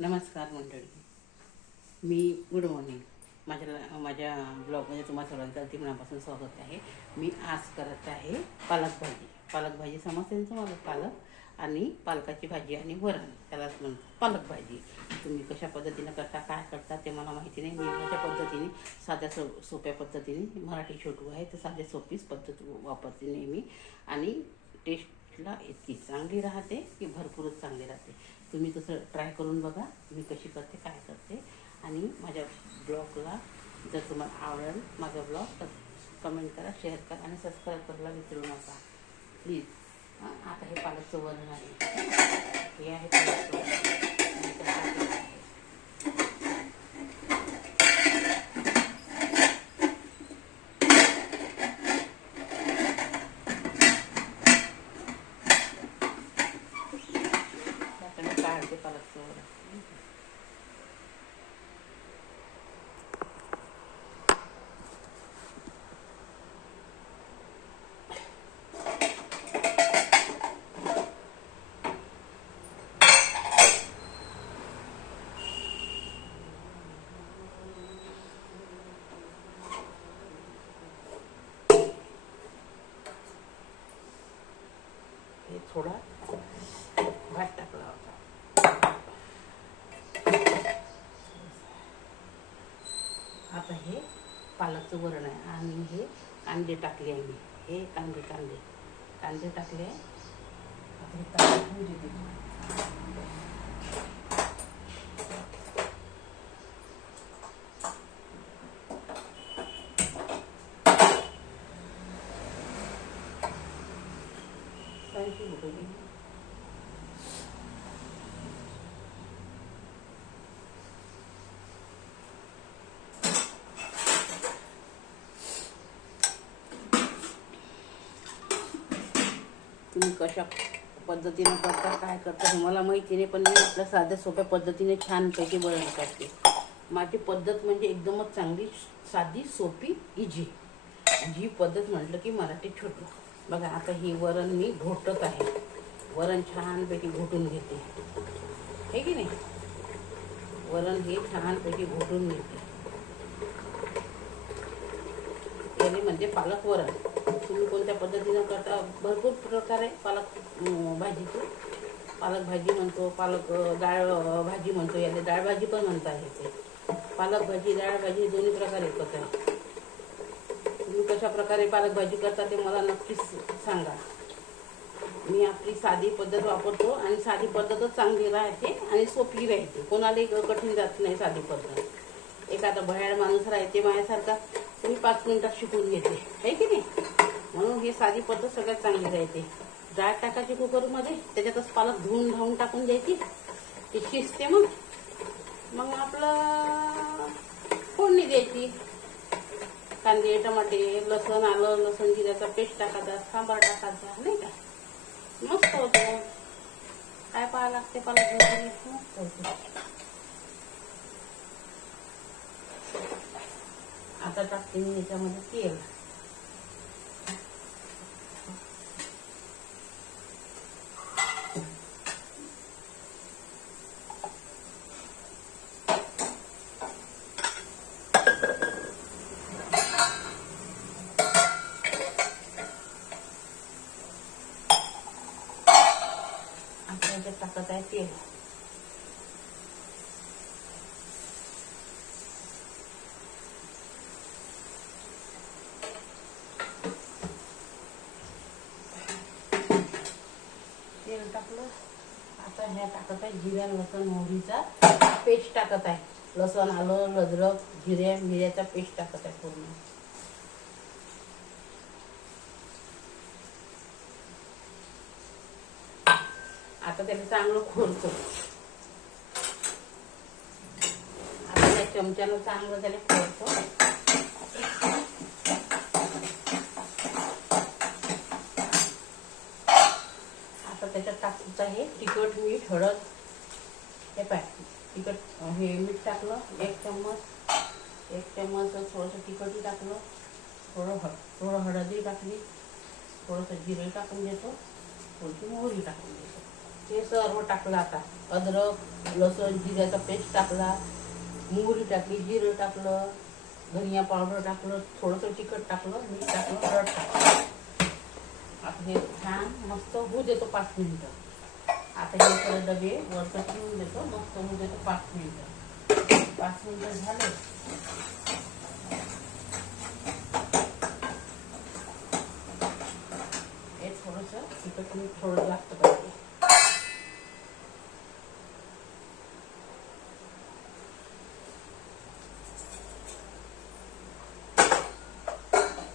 नमस्कार मंडळी, मी good morning. माझ्या ब्लॉगमध्ये तुम्हाला सर्वांचं अगदी मनापासून स्वागत आहे. मी आज करत आहे पालक भाजी. पालक भाजी समजते तुम्हाला? पालक आणि पालकाची भाजी आणि वरण, त्यालाच म्हणतात पालक भाजी. तुम्ही कशा पद्धतीनं करता, काय करता ते मला माहिती नाही. मी माझ्या पद्धतीने साध्या सोप्या पद्धतीने, मराठी छोटू आहे तर साध्या सोपीच पद्धत वापरते नेहमी. आणि टेस्टला इतकी चांगली राहते की भरपूरच चांगली राहते. तुम्ही तसं ट्राय करून बघा मी कशी करते, काय करते. आणि माझ्या ब्लॉगला जर तुम्हाला आवडेल माझा ब्लॉग तर कमेंट करा, शेअर करा आणि सबस्क्राईब करायला विसरू नका प्लीज. आता हे पालकचं वरण आहे, हे आहे पालकचं वरण. काढते पालकचं वरण. हे थोडा भात टाकला होता. आता हे पालकचं वरण आहे आणि हे कांदे टाकले आहे मी. हे कांदे टाकले. आता हे टाकून देते. तुम्ही कशा पद्धतीनं करता, काय करता तुम्हाला माहिती नाही, पण मी आपल्या साध्या सोप्या पद्धतीने छानपैकी वरण करते. माझी पद्धत म्हणजे एकदमच चांगली, साधी, सोपी, इझी. जी पद्धत म्हटलं की मराठी छोटू. बघा आता ही वरण मी घोटत आहे. वरण छानपैकी घोटून घेते, हे की नाही? वरण हे छानपैकी घोटून घेते. याने म्हणजे पालक वरण. तुम्ही कोणत्या पद्धतीनं करता, भरपूर प्रकार आहे पालक भाजीचे. पालक भाजी म्हणतो, पालक डाळ भाजी म्हणतो, याला डाळ भाजी पण म्हणता येते. पालक भाजी, डाळ भाजी दोन्ही प्रकार एकच आहे. तुम्ही कशा प्रकारे पालक भाजी करता ते मला नक्कीच सांगा. मी आपली साधी पद्धत वापरतो आणि साधी पद्धतच चांगली राहते आणि सोपी राहते. कोणालाही कठीण जात नाही साधी पद्धत. एखादा भयाळ माणूस राहते माझ्यासारखा, तुम्ही 5 मिनिटात शिकून घेते, आहे की नाही? म्हणून ही साधी पद्धत सगळ्यात चांगली राहते. डाळ टाकायची कुकरमध्ये, त्याच्यातच पालक धुवून धावून टाकून द्यायची, ती शिजते. मग आपलं फोडणी द्यायची. कांदे, टमाटे, लसूण, आलं, लसूण जिऱ्याचा पेस्ट टाकायचा, सांबार टाकायचा, नाही का? मस्त होतं. काय पाहायला लागते पालक मस्त होतं. आता टाकते मी याच्यामध्ये तेल. आता याच्यात टाकत आहे तेल. तेल टाकलं. आता ह्या टाकत आहे जिऱ्या, लसूण, मोहरीचा पेस्ट टाकत आहे. लसूण, आलं, अद्रक, जिऱ्या मिऱ्याचा पेस्ट टाकत आहे पूर्ण. आता त्याला चांगलं खोडतो. आता त्या चमच्यानं चांगलं त्याला खोडतो. आता त्याच्यात टाकायचं आहे तिखट, मीठ, हळद. हे पाय, तिखट हे मीठ टाकलं 1 चम्मच. 1 चम्मच थोडंसं तिखटही टाकलं, थोडं हळदही टाकली, थोडंसं जिरे टाकून देतो, थोडीशी मोहरी टाकून देतो. हे सर्व टाकलं. आता अद्रक लसूण जिऱ्याचा पेस्ट टाकला, मोहरी टाकली, जिरं टाकलं, धनिया पावडर टाकलं, थोडंसं तिखट टाकलं, मीठ टाकलं, हळद टाकलं. आता हे छान मस्त होऊ देतो 5 मिनिटं. आता हे सगळे डबे वरचं ठेवून देतो, मस्त होऊ देतो 5 मिनिटं. 5 मिनिटं झाले. हे थोडंसं तिखट मीठ थोडं जास्त पाहिजे.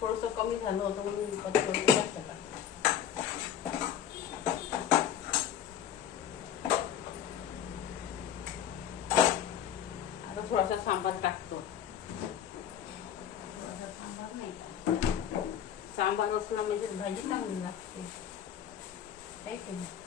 थोडंसं कमी झालं होतं म्हणून थोडं जास्त टाकलं. आता थोडासा सांबार टाकतो. थोडासा सांबार नाही का, सांबार असला म्हणजे भाजी चांगली लागते, आहे की नाही.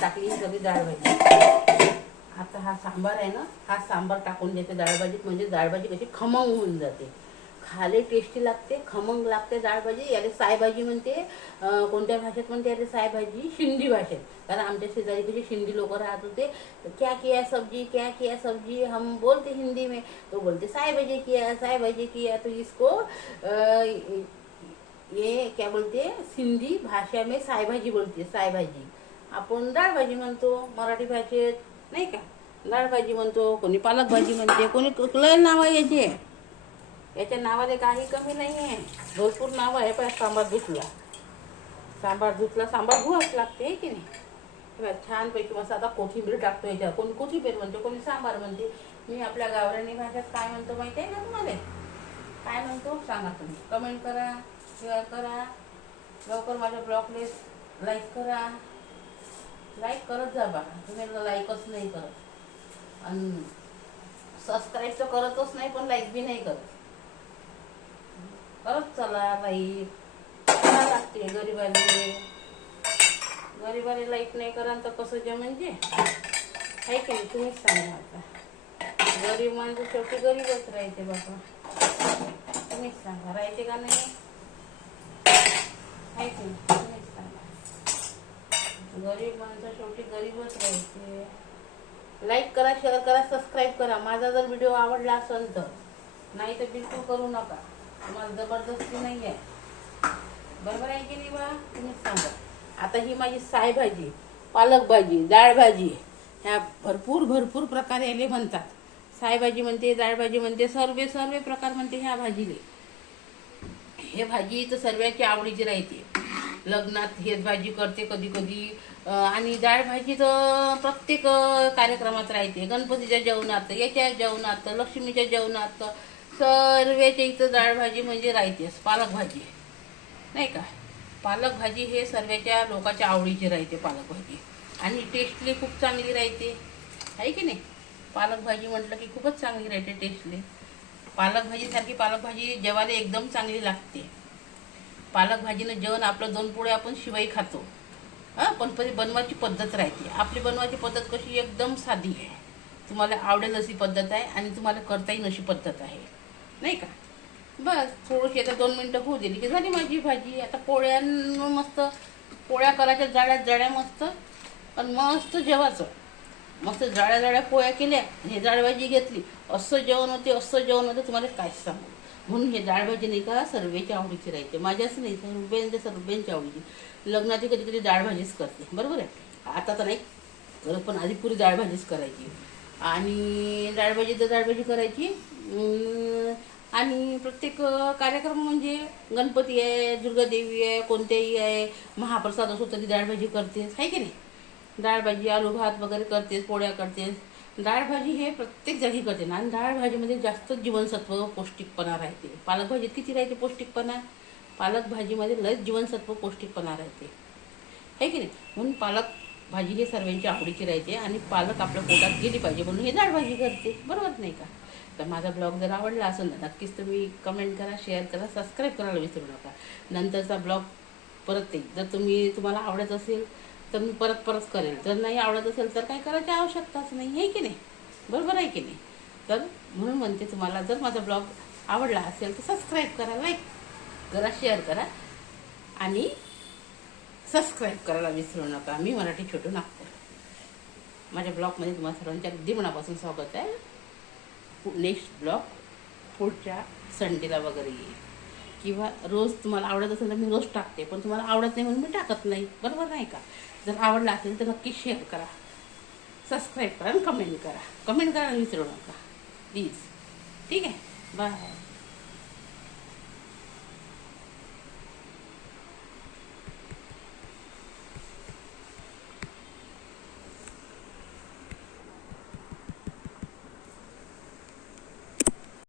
टाकली सगळी डाळ भाजी. आता हा सांबार आहे ना, हा सांबार टाकून देते डाळ भाजीत, म्हणजे डाळ भाजी कशी खमंग होऊन जाते, खाले टेस्टी लागते, खमंग लागते डाळ भाजी. याला सायभाजी म्हणते. कोणत्या भाषेत म्हणते याला सायभाजी? सिंधी भाषेत. कारण आमच्या शेजारी कशी सिंधी लोक राहत होते. क्या किया सब्जी, क्या किया सब्जी, हम बोलते हिंदी में, तो बोलते सायभाजी किया, सायभाजी किया. तो इसको ये क्या बोलते, सिंधी भाषा में सायभाजी बोलते, सायभाजी. आपण डाळ भाजी म्हणतो मराठी भाषेत, नाही का. डाळ भाजी म्हणतो, कोणी पालक भाजी म्हणते, कोणी लय नाव आहे याचे. याच्या नावाला काही कमी नाही आहे, भरपूर नाव आहे. पण सांबार धुतला, सांबार धुतला, सांबार धुवाच लागते की नाही. छानपैकी मस्त. आता कोथिंबीर टाकतो याच्यावर. कोणी कोथिंबीर म्हणते, कोणी सांबार म्हणते. मी आपल्या गावरानी भाषेत काय म्हणतो माहिती आहे का तुम्हाला? काय म्हणतो सांगा तुम्ही, कमेंट करा, शेअर करा. लवकर माझ्या ब्लॉगला लाईक करा. लाईक करत जा बा, तुम्ही लाईकच नाही करत, आणि सबस्क्राईब तर करतच नाही, पण लाईक बी नाही करत. करत चला लाईक, लागते गरीबाले. गरीबाले लाईक नाही करा तर कसं जे म्हणजे, आहे की नाही, तुम्हीच सांगा. आता गरीब माणसं शेवटी गरीबच राहते बाबा, तुम्हीच सांगा, राहते का नाही, आहे की नाही, तुम्हीच सांगा. गरीब माणसं शेवटी गरीबच राहते. लाईक करा, शेअर करा, सबस्क्राईब करा. माझा जर व्हिडिओ आवडला असेल तर, नाही तर बिलकुल करू नका. तुम्हाला जबरदस्ती नाही आहे, बरोबर आहे की नाही बा, तुम्हीच सांगा. आता ही माझी सायभाजी, पालक भाजी, डाळ भाजी, ह्या भरपूर भरपूर प्रकार याले म्हणतात. सायभाजी म्हणते, डाळ भाजी म्हणते, सर्व सर्व प्रकार म्हणते ह्या भाजीले. हे भाजी तर सर्वांची आवडीची राहते. लग्नात हेच भाजी करते कधी कधी, आणि डाळ भाजी तर प्रत्येक कार्यक्रमात राहते. गणपतीच्या जेवणात, याच्या जेवणात, लक्ष्मीच्या जेवणात, सर्वच्या इथं डाळ भाजी म्हणजे राहतेच. पालक भाजी, नाही का. पालक भाजी हे सर्वच्या लोकांच्या आवडीची राहते पालक भाजी, आणि टेस्टली खूप चांगली राहते, आहे की नाही. पालक भाजी म्हटलं की खूपच चांगली राहते टेस्टली. पालक भाजीसारखी पालक भाजी जेवायला एकदम चांगली लागते. पालक भाजीनं जेवण आपलं 2 पोळे आपण शिवाई खातो, पण बनवायची पद्धत राहते. आपली बनवायची पद्धत कशी एकदम साधी आहे, तुम्हाला आवडेल अशी पद्धत आहे आणि तुम्हाला करता येईल अशी पद्धत आहे, नाही का? बस थोडीशी आता 2 मिनटं होऊ दिली की झाली माझी भाजी. आता पोळ्या मस्त पोळ्या करायच्या, जाड्या जाड्या मस्त, आणि मस्त जेवायचं. मस्त जाड्या जाड्या पोळ्या केल्या, हे डाळ भाजी घेतली, असं जेवण होते, असं जेवण होतं तुम्हाला काय सांगू. म्हणून हे डाळ भाजी नाही का सर्वेच्या आवडीची राहते, माझ्याच नाही, सर्वांच्या आवडीची. लग्नाची कधी कधी डाळ भाजीच करते, बरोबर आहे. आता तर नाही करत, पण आधी पुरी डाळ भाजीच करायची. आणि डाळ भाजी करायची. आणि प्रत्येक कार्यक्रम म्हणजे गणपती आहे, दुर्गादेवी आहे, कोणत्याही आहे, महाप्रसाद असो तरी डाळ भाजी करतेस, आहे की नाही? डाळ भाजी, आलू भात वगैरे करतेस, पोळ्या करतेस. डाळ भाजी हे प्रत्येक जागी करते ना. आणि डाळ भाजीमध्ये जास्त जीवनसत्व पौष्टिकपणा राहते. पालक भाजीत किती राहते पौष्टिकपणा? पालक भाजीमध्ये लयच जीवनसत्व पौष्टिकपणा राहते, आहे की नाही? म्हणून पालक भाजी हे सर्वांची आवडीची राहते आणि पालक आपल्या पोटात गेली पाहिजे म्हणून हे डाळ भाजी करते, बरोबर नाही का? तर माझा ब्लॉग जर आवडला असेल तर नक्कीच तुम्ही कमेंट करा, शेअर करा, सबस्क्राईब करायला विसरू नका. नंतरचा ब्लॉग परत येईल. जर तुम्हाला आवडत असेल तर मी परत परत करेल, जर नाही आवडत असेल तर काही करायची आवश्यकताच नाही, आहे की नाही? बरोबर आहे की नाही? तर म्हणून म्हणते तुम्हाला, जर माझा ब्लॉग आवडला असेल तर सबस्क्राईब करा, लाईक करा, शेअर करा आणि सबस्क्राईब करायला विसरू नका. मी मराठी छोटू नागपूर. माझ्या ब्लॉगमध्ये तुम्हाला सर्वांच्या अगदी मनापासून स्वागत आहे. नेक्स्ट ब्लॉग पुढच्या संडेला वगैरे येईल, किंवा रोज तुम्हाला आवडत असेल तर मी रोज टाकते, पण तुम्हाला आवडत नाही म्हणून मी टाकत नाही, बरोबर नाही का? जर आवडला असेल तर नक्की शेअर करा, सबस्क्राईब करा आणि कमेंट करा. कमेंट करायला विसरू नका प्लीज, ठीक आहे? बाय.